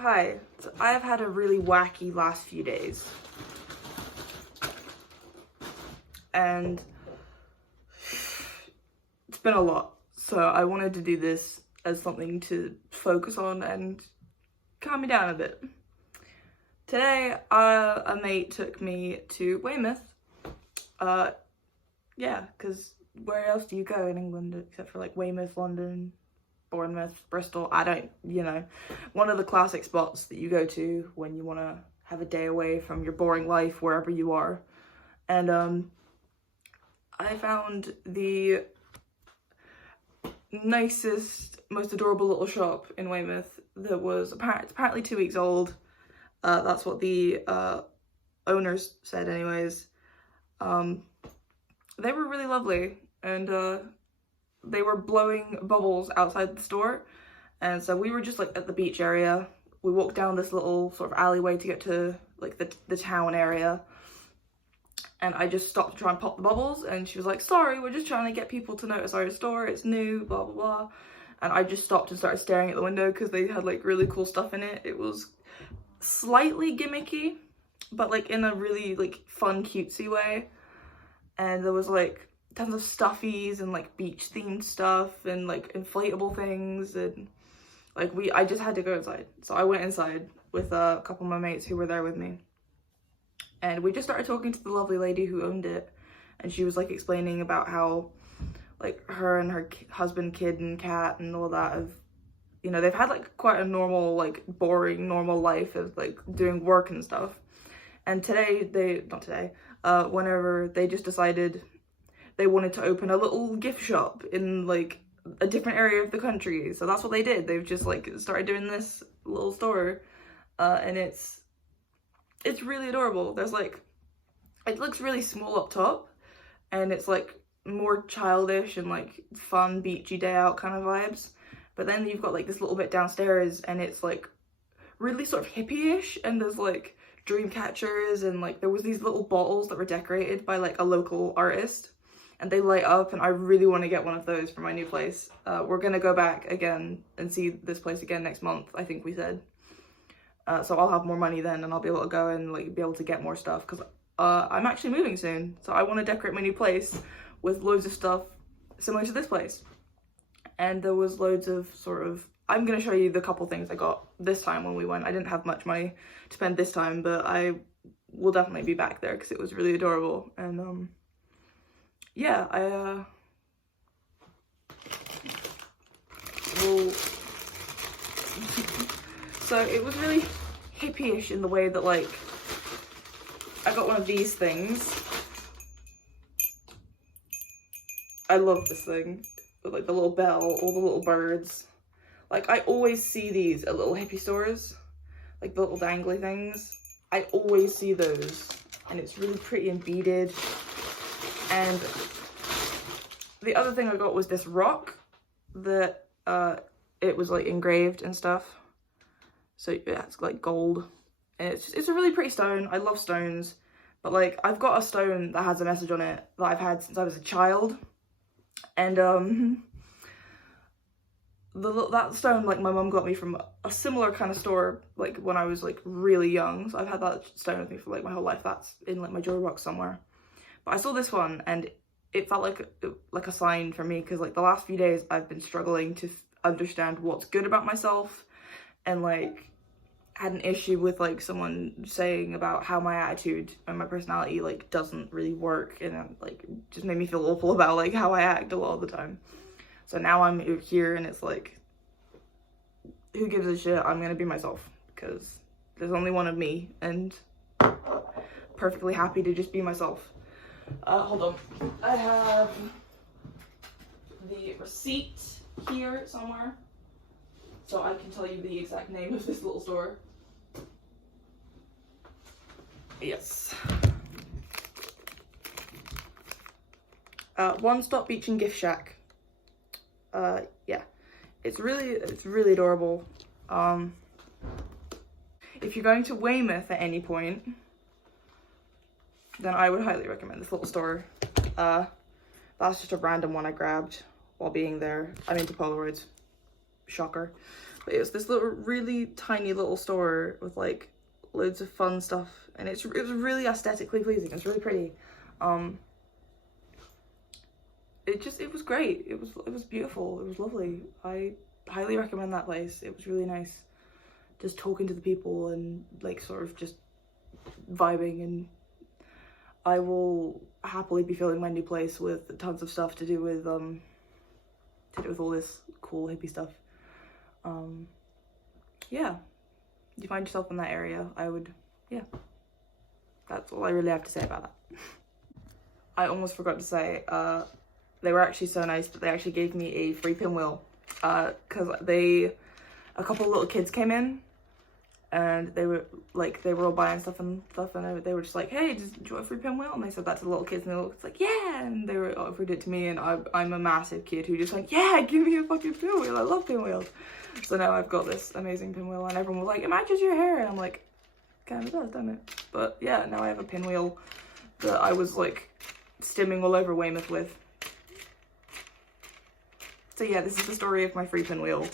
Hi, so I've had a really wacky last few days. And it's been a lot. So I wanted to do this as something to focus on and calm me down a bit. Today, a mate took me to Weymouth. Yeah, because where else do you go in England except for like Weymouth, London, Bournemouth, Bristol? One of the classic spots that you go to when you want to have a day away from your boring life wherever you are. And I found the nicest, most adorable little shop in Weymouth that was apparently 2 weeks old. That's what the owners said anyways. They were really lovely, and they were blowing bubbles outside the store. And so we were just like at the beach area. We walked down this little sort of alleyway to get to like the town area. And I just stopped to try and pop the bubbles, and she was like, sorry, we're just trying to get people to notice our store, it's new, blah blah blah. And I just stopped and started staring at the window because they had like really cool stuff in it. It was slightly gimmicky, but like in a really like fun, cutesy way. And there was like tons of stuffies and like beach themed stuff and like inflatable things, and like I just had to go inside. So I went inside with a couple of my mates who were there with me. And we just started talking to the lovely lady who owned it, and she was like explaining about how like her and her husband, kid and cat and all that have, you know, they've had like quite a normal, like boring normal life of like doing work and stuff. And whenever they just decided they wanted to open a little gift shop in like a different area of the country. So that's what they did. They've just like started doing this little store, and it's really adorable. There's like, it looks really small up top, and it's like more childish and like fun beachy day out kind of vibes. But then you've got like this little bit downstairs, and it's like really sort of hippie-ish, and there's like dream catchers, and like there was these little bottles that were decorated by like a local artist, and they light up, and I really want to get one of those for my new place. We're gonna go back again and see this place again next month, I think we said. So I'll have more money then, and I'll be able to go and like be able to get more stuff, because I'm actually moving soon. So I want to decorate my new place with loads of stuff similar to this place. And there was loads of sort of, I'm going to show you the couple things I got this time when we went. I didn't have much money to spend this time, but I will definitely be back there because it was really adorable. And yeah, so it was really hippie-ish in the way that like I got one of these things. I love this thing with like the little bell, all the little birds. Like I always see these at little hippie stores, like the little dangly things. I always see those, and it's really pretty and beaded. And the other thing I got was this rock that it was like engraved and stuff. So yeah, it's like gold, and it's a really pretty stone. I love stones, but like I've got a stone that has a message on it that I've had since I was a child, and that stone, like my mum got me from a similar kind of store like when I was like really young. So I've had that stone with me for like my whole life. That's in like my jewelry box somewhere. But I saw this one, and it felt like a sign for me, because like the last few days I've been struggling to understand what's good about myself, and like had an issue with like someone saying about how my attitude and my personality like doesn't really work, and like just made me feel awful about like how I act a lot of the time. So now I'm here, and it's like, who gives a shit? I'm gonna be myself, because there's only one of me, and perfectly happy to just be myself. Hold on, I have the receipt here somewhere, so I can tell you the exact name of this little store. Yes. One Stop Beach and Gift Shack. Yeah, it's really adorable. If you're going to Weymouth at any point, then I would highly recommend this little store. That's just a random one I grabbed while being there. I'm into Polaroids. shocker. But it was this little, really tiny little store with like loads of fun stuff, and it was really aesthetically pleasing. It was really pretty. It was great. It was beautiful. It was lovely. I highly recommend that place. It was really nice, just talking to the people and like sort of just vibing. And I will happily be filling my new place with tons of stuff to do with all this cool hippie stuff. Yeah, if you find yourself in that area, I would, yeah, that's all I really have to say about that. I almost forgot to say, they were actually so nice, but they actually gave me a free pinwheel, because a couple of little kids came in, and they were all buying stuff, and they were just like, hey, do you want a free pinwheel? And they said that to the little kids, and they were like, yeah, and they offered it to me, and I'm a massive kid who just like, yeah, give me a fucking pinwheel, I love pinwheels. So now I've got this amazing pinwheel, and everyone was like, it matches your hair, and I'm like, kind of does, doesn't it? But yeah, now I have a pinwheel that I was like stimming all over Weymouth with. So yeah, this is the story of my free pinwheel.